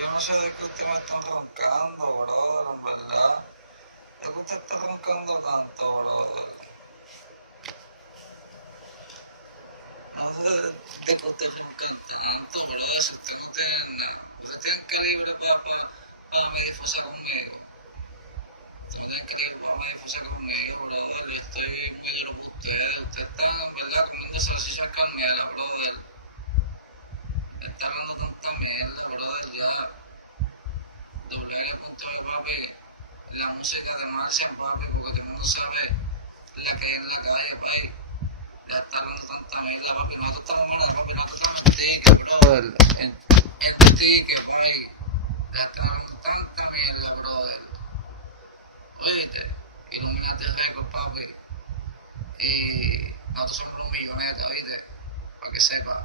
yo no sé de qué usted me está roncando, brother, en verdad. ¿De qué usted está roncando tanto, brother? No sé de qué usted ronca tanto, brother, si usted no tiene nada. Usted tiene calibre para medir fuerza conmigo. Usted no tiene calibre para medir fuerza conmigo, brother. Yo estoy muy duro por ustedes. Ustedes están, en verdad, comiendo salchichas carnera, brother. Está hablando tanta mierda, brother, ya. W.B, papi, la música de Marcian, papi, porque todo el mundo sabe la que hay en la calle, papi. Ya está hablando tanta mierda, papi. Nosotros estamos mal, papi, nosotros estamos en tique, brother. En tique, papi. Ya está hablando tanta mierda, brother. Oíste, Illuminati Records, papi. Y nosotros somos los millonetas, oíste, para que sepa.